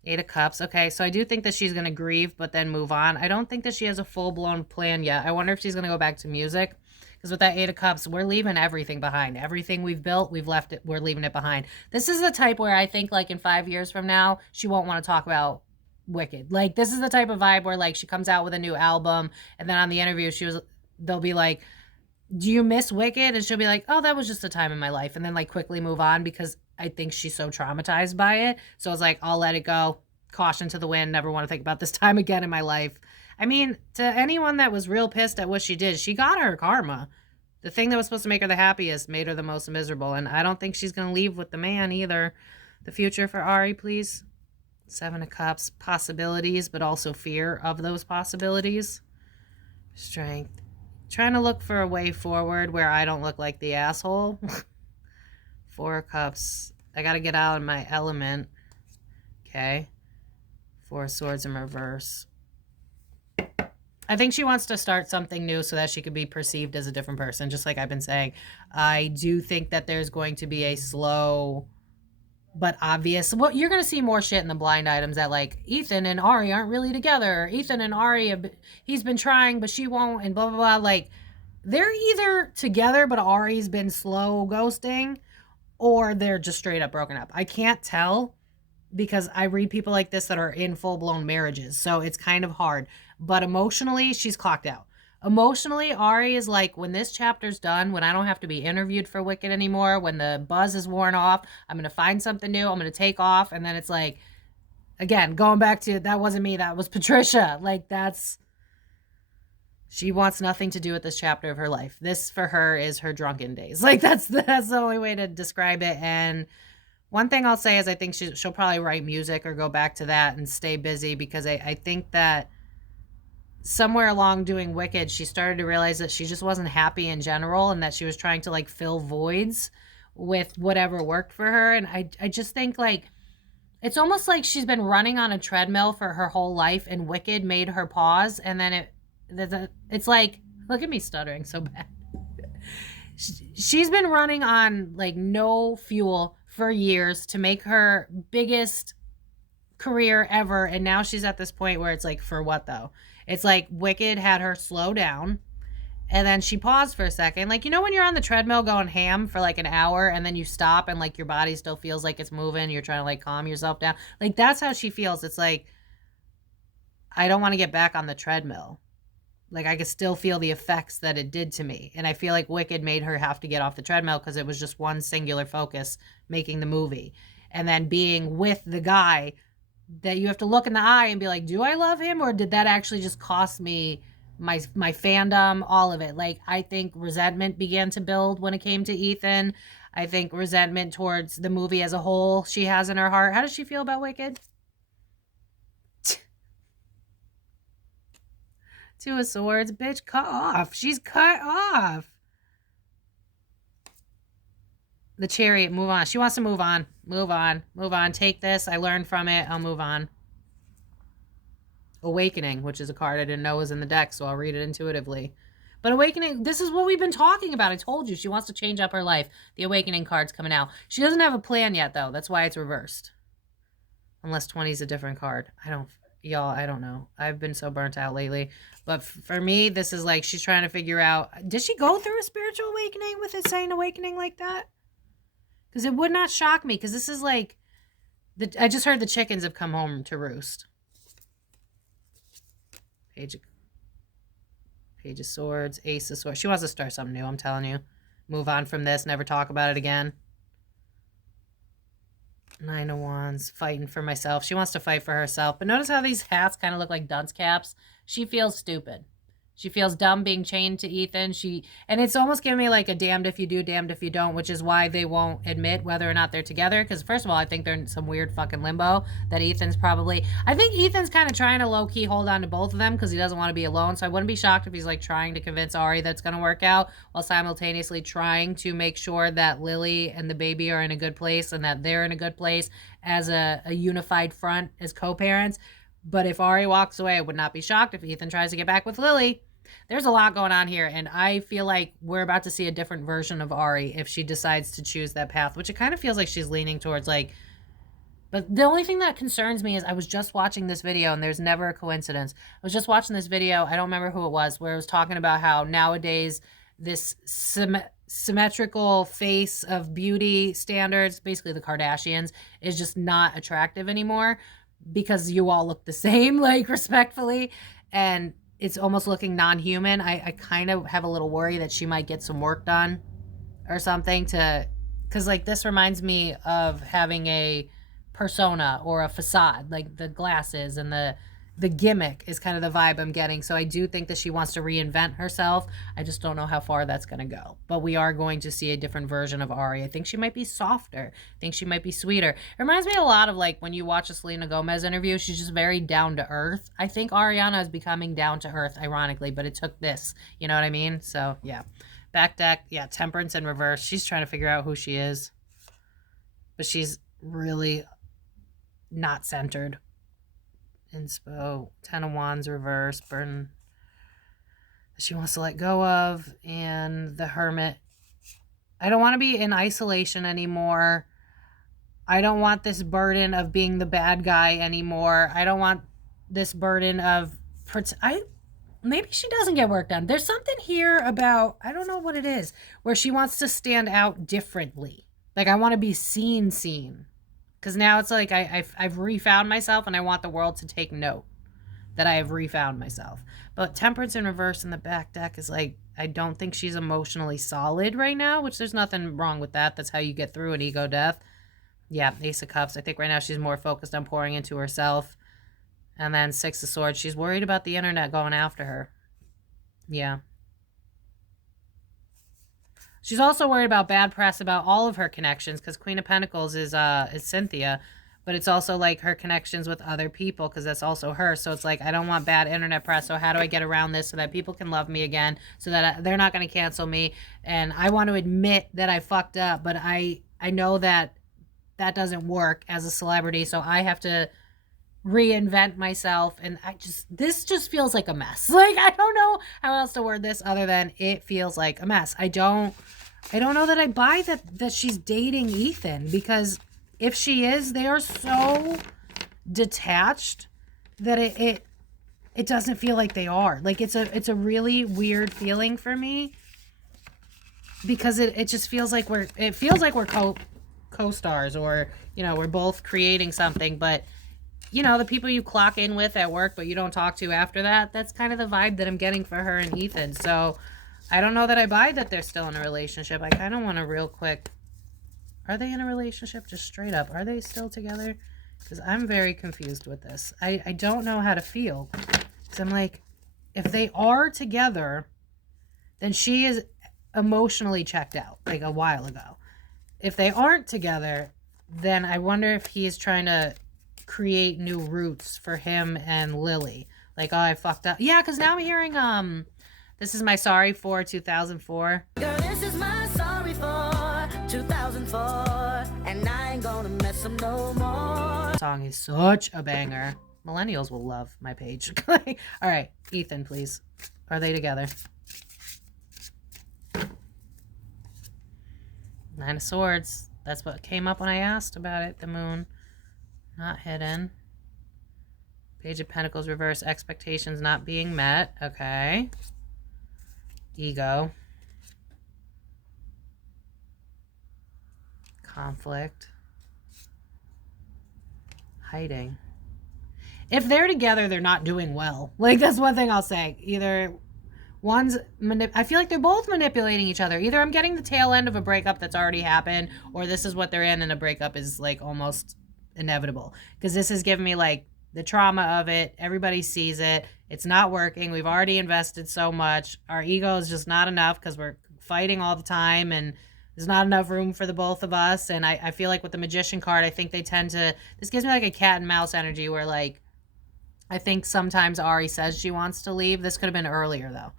8 of Cups. Okay, so I do think that she's going to grieve, but then move on. I don't think that she has a full-blown plan yet. I wonder if she's going to go back to music. Because with that 8 of Cups, we're leaving everything behind. Everything we've built, we've left it. We're leaving it behind. This is the type where I think, like, in 5 years from now, she won't want to talk about Wicked. Like, this is the type of vibe where, like, she comes out with a new album, and then on the interview, they'll be like, do you miss Wicked? And she'll be like, oh, that was just a time in my life. And then, like, quickly move on because I think she's so traumatized by it. So I was like, I'll let it go. Caution to the wind. Never want to think about this time again in my life. I mean, to anyone that was real pissed at what she did, she got her karma. The thing that was supposed to make her the happiest made her the most miserable. And I don't think she's going to leave with the man either. The future for Ari, please. 7 of Cups. Possibilities, but also fear of those possibilities. Strength. Trying to look for a way forward where I don't look like the asshole. 4 of Cups. I got to get out of my element. Okay. 4 of Swords in reverse. I think she wants to start something new so that she could be perceived as a different person, just like I've been saying. I do think that there's going to be a slow but obvious. Well, you're going to see more shit in the blind items that, like, Ethan and Ari aren't really together. Ethan and Ari, he's been trying, but she won't, and blah, blah, blah. Like, they're either together, but Ari's been slow ghosting, or they're just straight up broken up. I can't tell because I read people like this that are in full-blown marriages, so it's kind of hard. But emotionally, she's clocked out. Emotionally, Ari is like, when this chapter's done, when I don't have to be interviewed for Wicked anymore, when the buzz is worn off, I'm going to find something new, I'm going to take off, and then it's like, again, going back to, that wasn't me, that was Patricia. Like, she wants nothing to do with this chapter of her life. This, for her, is her drunken days. Like, that's the only way to describe it. And one thing I'll say is I think she'll probably write music or go back to that and stay busy, because I think that somewhere along doing Wicked, she started to realize that she just wasn't happy in general, and that she was trying to, like, fill voids with whatever worked for her. And I just think, like, it's almost like she's been running on a treadmill for her whole life, and Wicked made her pause. And then it's like, look at me stuttering so bad. She's been running on, like, no fuel for years to make her biggest career ever, and now she's at this point where it's like, for what though? It's like Wicked had her slow down, and then she paused for a second. Like, you know when you're on the treadmill going ham for like an hour, and then you stop and, like, your body still feels like it's moving, you're trying to, like, calm yourself down? Like, that's how she feels. It's like, I don't want to get back on the treadmill. Like, I could still feel the effects that it did to me. And I feel like Wicked made her have to get off the treadmill because it was just one singular focus, making the movie. And then being with the guy that you have to look in the eye and be like, do I love him, or did that actually just cost me my fandom, all of it? Like, I think resentment began to build when it came to Ethan. I think resentment towards the movie as a whole she has in her heart. How does she feel about Wicked? 2 of Swords. Bitch, cut off. She's cut off. The Chariot, move on. She wants to move on. Move on. Move on. Take this. I learned from it. I'll move on. Awakening, which is a card I didn't know was in the deck, so I'll read it intuitively. But Awakening, this is what we've been talking about. I told you. She wants to change up her life. The Awakening card's coming out. She doesn't have a plan yet, though. That's why it's reversed. Unless 20 is a different card. Y'all, I don't know. I've been so burnt out lately. But for me, this is like she's trying to figure out, did she go through a spiritual awakening with it saying awakening like that? Because it would not shock me, because this is like, I just heard the chickens have come home to roost. Page of Swords, Ace of Swords. She wants to start something new, I'm telling you. Move on from this, never talk about it again. 9 of Wands, fighting for myself. She wants to fight for herself. But notice how these hats kind of look like dunce caps. She feels stupid. She feels dumb being chained to Ethan. And it's almost giving me like a damned if you do, damned if you don't, which is why they won't admit whether or not they're together. Because first of all, I think they're in some weird fucking limbo that Ethan's probably... I think Ethan's kind of trying to low-key hold on to both of them because he doesn't want to be alone. So I wouldn't be shocked if he's like trying to convince Ari that's going to work out while simultaneously trying to make sure that Lily and the baby are in a good place and that they're in a good place as a unified front as co-parents. But if Ari walks away, I would not be shocked if Ethan tries to get back with Lily. There's a lot going on here, and I feel like we're about to see a different version of Ari if she decides to choose that path, which it kind of feels like she's leaning towards, like... But the only thing that concerns me is I was just watching this video, and there's never a coincidence. I was just watching this video, I don't remember who it was, where it was talking about how nowadays this symmetrical face of beauty standards, basically the Kardashians, is just not attractive anymore because you all look the same, like, respectfully, and... it's almost looking non-human. I kind of have a little worry that she might get some work done or something because like this reminds me of having a persona or a facade, like the glasses and the gimmick is kind of the vibe I'm getting. So I do think that she wants to reinvent herself. I just don't know how far that's going to go. But we are going to see a different version of Ari. I think she might be softer. I think she might be sweeter. It reminds me a lot of like when you watch a Selena Gomez interview, she's just very down to earth. I think Ariana is becoming down to earth, ironically, but it took this. You know what I mean? So yeah. Back deck, yeah, Temperance in reverse. She's trying to figure out who she is. But she's really not centered. Inspo, 10 of Wands reverse, burden she wants to let go of, and the Hermit. I don't want to be in isolation anymore. I don't want this burden of being the bad guy anymore. I don't want this burden of... maybe she doesn't get work done. There's something here about, I don't know what it is, where she wants to stand out differently. Like, I want to be seen. Because now it's like I've refound myself and I want the world to take note that I have refound myself. But Temperance in reverse in the back deck is like, I don't think she's emotionally solid right now, which there's nothing wrong with that. That's how you get through an ego death. Yeah, Ace of Cups. I think right now she's more focused on pouring into herself. And then Six of Swords. She's worried about the internet going after her. Yeah. She's also worried about bad press about all of her connections because Queen of Pentacles is Cynthia, but it's also like her connections with other people because that's also her. So it's like, I don't want bad internet press. So how do I get around this so that people can love me again, so that they're not going to cancel me? And I want to admit that I fucked up, but I know that that doesn't work as a celebrity. So I have to reinvent myself, and this just feels like a mess. Like, I don't know how else to word this other than it feels like a mess. I don't know that I buy that she's dating Ethan, because if she is, they are so detached that it doesn't feel like they are. Like, it's a really weird feeling for me, because it just feels like we're co-stars, or, you know, we're both creating something, but you know, the people you clock in with at work but you don't talk to after that, that's kind of the vibe that I'm getting for her and Ethan. So I don't know that I buy that they're still in a relationship. I kind of want to real quick, are they in a relationship? Just straight up, are they still together? Because I'm very confused with this. I don't know how to feel, because I'm like, if they are together, then she is emotionally checked out like a while ago. If they aren't together, then I wonder if he is trying to create new roots for him and Lily. Like, oh, I fucked up. Yeah, because now I'm hearing This Is My Sorry for 2004. Girl, this is my sorry for 2004, and I ain't gonna mess up no more. Song is such a banger. Millennials will love my page. All right, Ethan, please. Are they together? Nine of Swords. That's what came up when I asked about it. The moon. Not hidden. Page of Pentacles reverse. Expectations not being met. Okay. Ego. Conflict. Hiding. If they're together, they're not doing well. Like, that's one thing I'll say. Either one's... I feel like they're both manipulating each other. Either I'm getting the tail end of a breakup that's already happened, or this is what they're in and a breakup is, like, almost inevitable. Because this is giving me, like, the trauma of it. Everybody sees it. It's not working. We've already invested so much. Our ego is just not enough because we're fighting all the time, and there's not enough room for the both of us. And I feel like with the Magician card, I think they tend to, this gives me like a cat and mouse energy where like, I think sometimes Ari says she wants to leave. This could have been earlier though,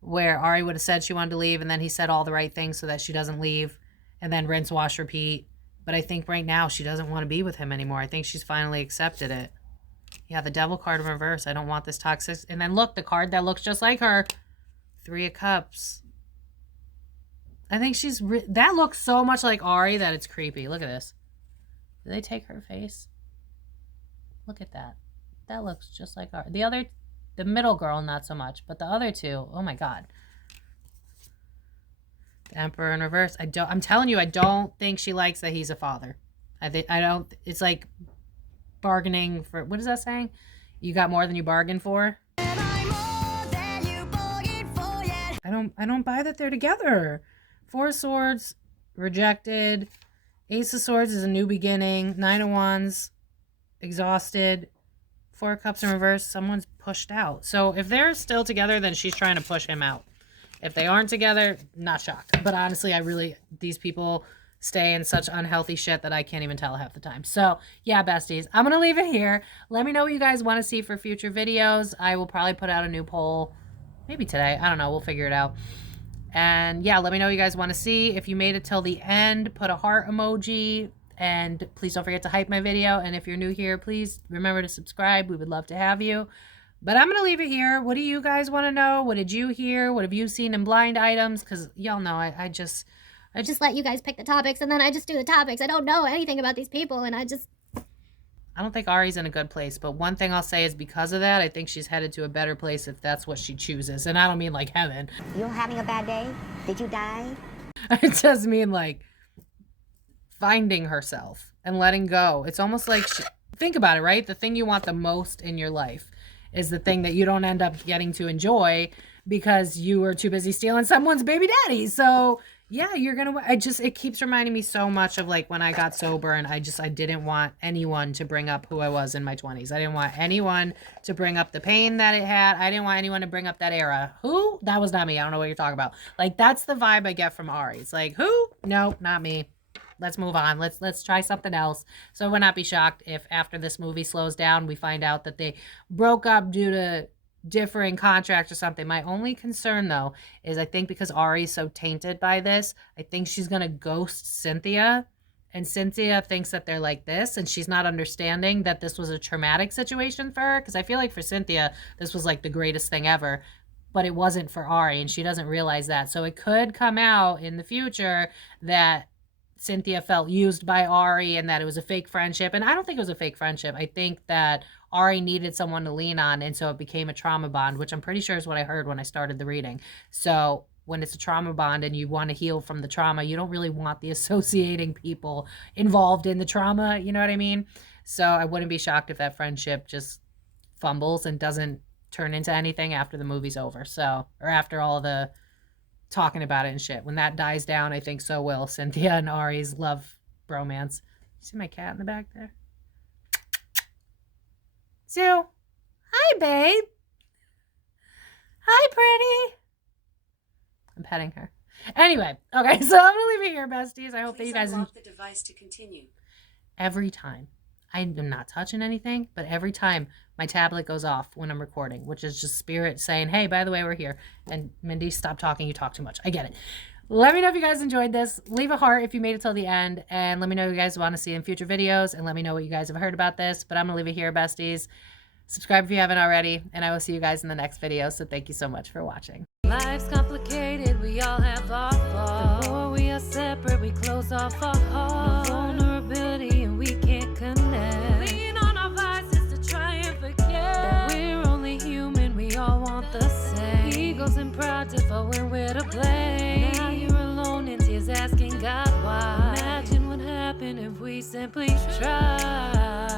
where Ari would have said she wanted to leave and then he said all the right things so that she doesn't leave, and then rinse, wash, repeat. But I think right now she doesn't want to be with him anymore. I think she's finally accepted it. Yeah, the Devil card in reverse. I don't want this toxic. And then look, the card that looks just like her. 3 of Cups. I think she's... that looks so much like Ari that it's creepy. Look at this. Did they take her face? Look at that. That looks just like Ari. The middle girl, not so much. But the other two, oh my God. The Emperor in reverse. I'm telling you, I don't think she likes that he's a father. It's like bargaining for, what is that saying? You got more than you bargained for. I don't buy that they're together. 4 of Swords, rejected. Ace of Swords is a new beginning. 9 of Wands, exhausted. 4 of Cups in reverse, someone's pushed out. So if they're still together, then she's trying to push him out. If they aren't together, not shocked. But honestly, these people stay in such unhealthy shit that I can't even tell half the time. So yeah, besties, I'm going to leave it here. Let me know what you guys want to see for future videos. I will probably put out a new poll. Maybe today. I don't know. We'll figure it out. And yeah, let me know what you guys want to see. If you made it till the end, put a heart emoji. And please don't forget to hype my video. And if you're new here, please remember to subscribe. We would love to have you. But I'm going to leave it here. What do you guys want to know? What did you hear? What have you seen in blind items? Because y'all know I just let you guys pick the topics, and then I just do the topics. I don't know anything about these people, and I don't think Ari's in a good place. But one thing I'll say is because of that, I think she's headed to a better place if that's what she chooses. And I don't mean like heaven. You're having a bad day? Did you die? I just mean like finding herself and letting go. It's almost like, think about it, right? The thing you want the most in your life is the thing that you don't end up getting to enjoy because you were too busy stealing someone's baby daddy. So yeah, it keeps reminding me so much of like when I got sober, and I didn't want anyone to bring up who I was in my 20s. I didn't want anyone to bring up the pain that it had. I didn't want anyone to bring up that era. Who? That was not me. I don't know what you're talking about. Like, that's the vibe I get from Ari. It's like, who? No, not me. Let's move on. Let's try something else. So I would not be shocked if after this movie slows down, we find out that they broke up due to differing contracts or something. My only concern though is I think because Ari's so tainted by this, I think she's gonna ghost Cynthia, and Cynthia thinks that they're like this, and she's not understanding that this was a traumatic situation for her. Because I feel like for Cynthia, this was like the greatest thing ever, but it wasn't for Ari, and she doesn't realize that. So it could come out in the future that Cynthia felt used by Ari and that it was a fake friendship. And I don't think it was a fake friendship. I think that Ari needed someone to lean on, and so it became a trauma bond, which I'm pretty sure is what I heard when I started the reading. So when it's a trauma bond and you want to heal from the trauma, you don't really want the associating people involved in the trauma, you know what I mean? So I wouldn't be shocked if that friendship just fumbles and doesn't turn into anything after the movie's over. So, or after all the talking about it and shit. When that dies down, I think so will Cynthia and Ari's love bromance. See my cat in the back there? Sue. Hi, babe. Hi, pretty. I'm petting her. Anyway, okay, so I'm gonna leave it here, besties. I hope that you guys unlock the device to continue. Every time. I am not touching anything, but every time my tablet goes off when I'm recording, which is just spirit saying, hey, by the way, we're here. And Mindy, stop talking. You talk too much. I get it. Let me know if you guys enjoyed this. Leave a heart if you made it till the end. And let me know what you guys want to see in future videos. And let me know what you guys have heard about this. But I'm going to leave it here, besties. Subscribe if you haven't already. And I will see you guys in the next video. So thank you so much for watching. Life's complicated. We all have our faults. The more we are separate, we close off our hearts. No vulnerability and we can't connect. Lean on our vices to try and forget that we're only human. We all want the same. Egos and pride differ when we're to blame. Now you're alone in tears asking God why. Imagine what happened if we simply tried.